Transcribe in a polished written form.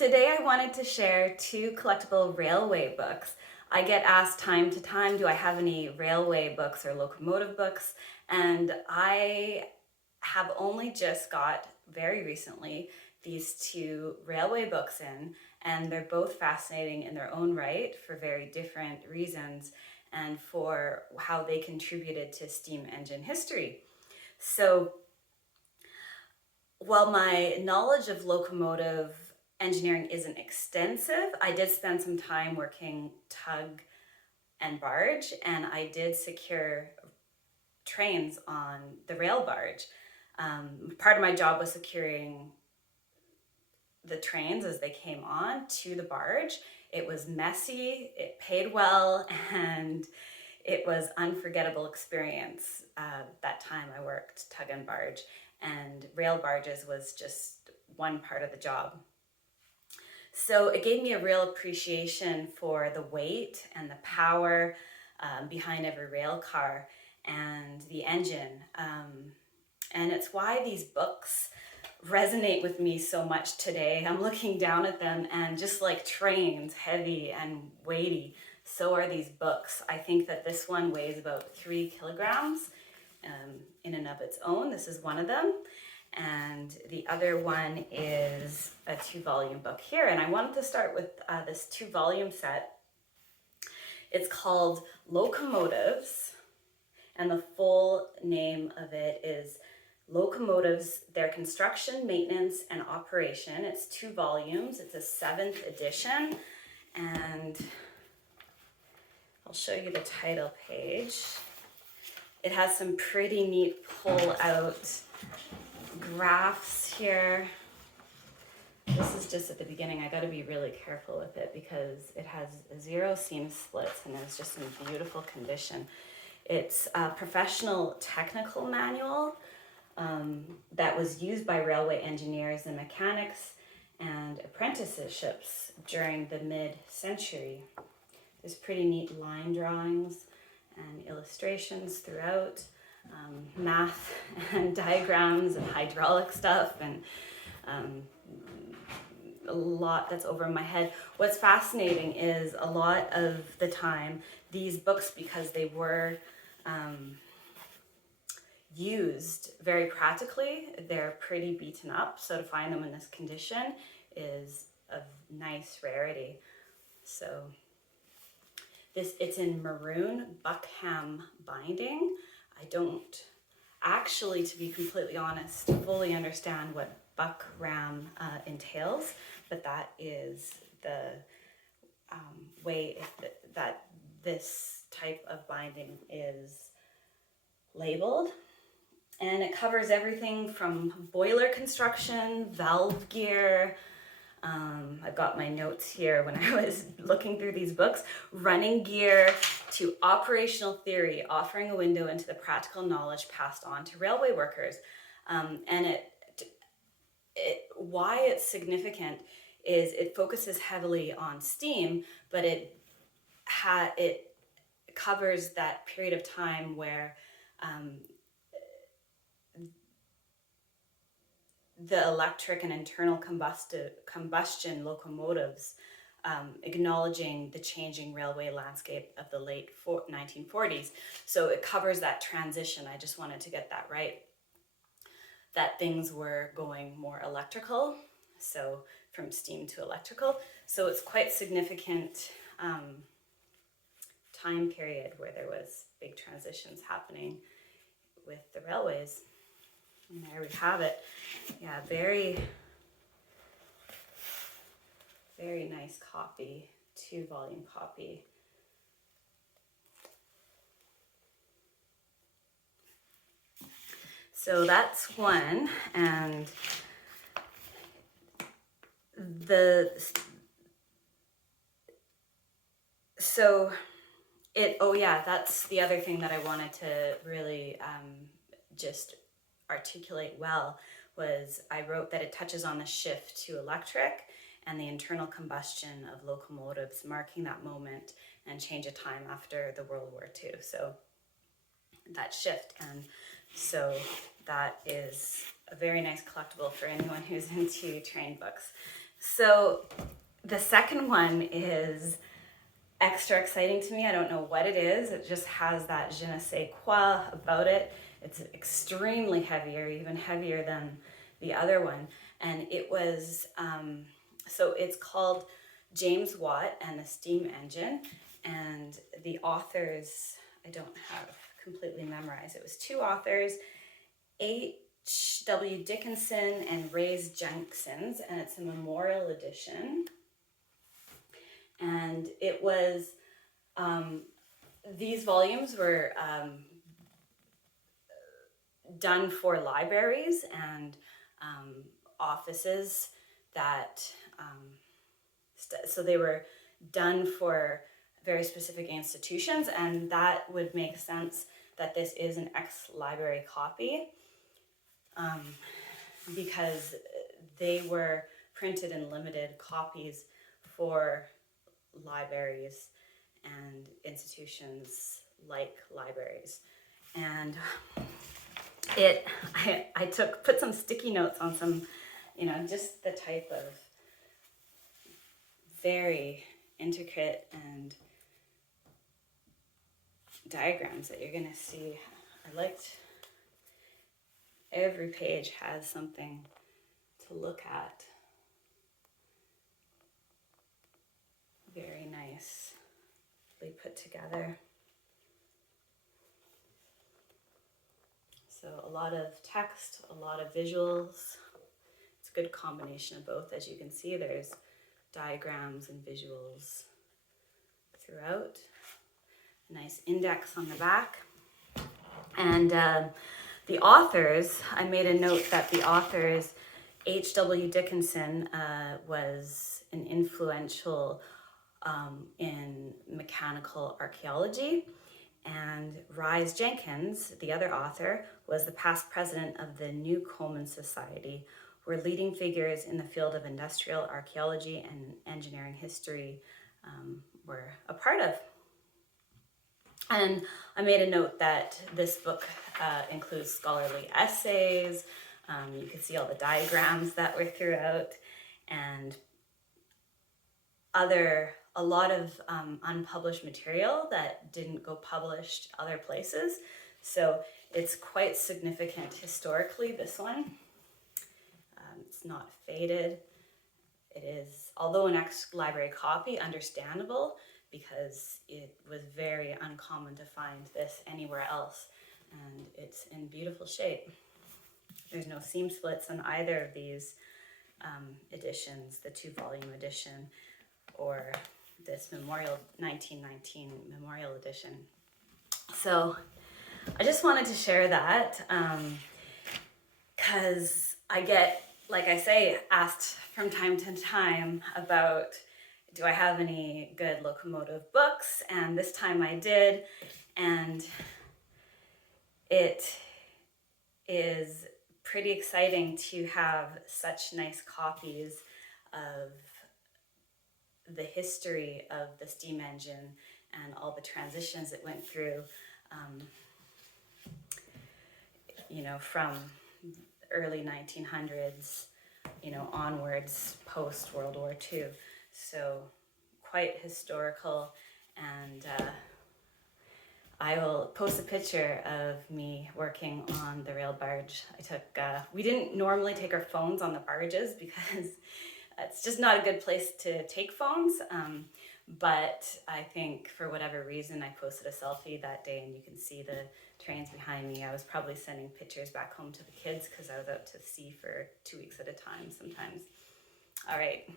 Today I wanted to share two collectible railway books. I get asked time to time, do I have any railway books or locomotive books? And I have only just got, very recently, these two railway books in, and they're both fascinating in their own right for very different reasons and for how they contributed to steam engine history. So while my knowledge of locomotive engineering isn't extensive, I did spend some time working tug and barge, and I did secure trains on the rail barge. Part of my job was securing the trains as they came on to the barge. It was messy, it paid well, and it was unforgettable experience. That time I worked tug and barge, and rail barges was just one part of the job. So it gave me a real appreciation for the weight and the power behind every rail car and the engine. And it's why these books resonate with me so much today. I'm looking down at them, and just like trains, heavy and weighty, so are these books. I think that this one weighs about 3 kilograms in and of its own. This is one of them. And the other one is a 2-volume book here. And I wanted to start with this 2-volume set. It's called Locomotives, and the full name of it is Locomotives, Their Construction, Maintenance, and Operation. It's 2 volumes. It's a 7th edition, and I'll show you the title page. It has some pretty neat pull-out graphs here. This is just at the beginning. I got to be really careful with it because it has 0 seam splits and it's just in beautiful condition. It's a professional technical manual that was used by railway engineers and mechanics and apprenticeships during the mid-century. There's pretty neat line drawings and illustrations throughout. Math and diagrams and hydraulic stuff, and a lot that's over my head. What's fascinating is a lot of the time these books, because they were used very practically, they're pretty beaten up, so to find them in this condition is of nice rarity. So it's in maroon Buckham binding. I don't actually, to be completely honest, fully understand what buckram entails, but that is the way that this type of binding is labeled. And it covers everything from boiler construction, valve gear. I've got my notes here when I was looking through these books. Running gear to operational theory, offering a window into the practical knowledge passed on to railway workers. And why it's significant is it focuses heavily on steam, but it covers that period of time where the electric and internal combustion locomotives, acknowledging the changing railway landscape of the late 1940s. So it covers that transition. I just wanted to get that right, that things were going more electrical, so from steam to electrical. So it's quite significant time period where there was big transitions happening with the railways. And there we have it. Yeah, very, very nice copy, 2-volume copy. So that's one, and that's the other thing that I wanted to really just articulate well, was I wrote that it touches on the shift to electric and the internal combustion of locomotives, marking that moment and change of time after the World War II. So that shift, and so that is a very nice collectible for anyone who's into train books. So the second one is extra exciting to me. I don't know what it is. It just has that je ne sais quoi about it. It's extremely heavier, even heavier than the other one. And it was, so it's called James Watt and the Steam Engine. And the authors, I don't have completely memorized. It was two authors, H.W. Dickinson and Rhys Jenkins, and it's a memorial edition. And it was, these volumes were done for libraries and offices that, so they were done for very specific institutions, and that would make sense that this is an ex-library copy because they were printed in limited copies for libraries and institutions like libraries. And I put some sticky notes on some, just the type of very intricate and diagrams that you're gonna see. I liked every page has something to look at. Very nicely put together. So a lot of text, a lot of visuals. It's a good combination of both. As you can see, there's diagrams and visuals throughout. A nice index on the back. And the authors, I made a note that the authors, H.W. Dickinson was an influential in mechanical archaeology, and Rhys Jenkins, the other author, was the past president of the New Coleman Society, where leading figures in the field of industrial archaeology and engineering history were a part of. And I made a note that this book includes scholarly essays. You can see all the diagrams that were throughout, and a lot of unpublished material that didn't go published other places. So it's quite significant historically, this one. It's not faded. It is, although an ex-library copy, understandable because it was very uncommon to find this anywhere else, and it's in beautiful shape. There's no seam splits on either of these editions, the 2-volume edition or this 1919 memorial edition. So I just wanted to share that because I get, like I say, asked from time to time about, do I have any good locomotive books? And this time I did, and it is pretty exciting to have such nice copies of the history of the steam engine and all the transitions it went through, from early 1900s, onwards post World War II. So quite historical, and I will post a picture of me working on the rail barge. We didn't normally take our phones on the barges because it's just not a good place to take phones. But I think for whatever reason, I posted a selfie that day, and you can see the trains behind me. I was probably sending pictures back home to the kids because I was out to sea for 2 weeks at a time sometimes. All right.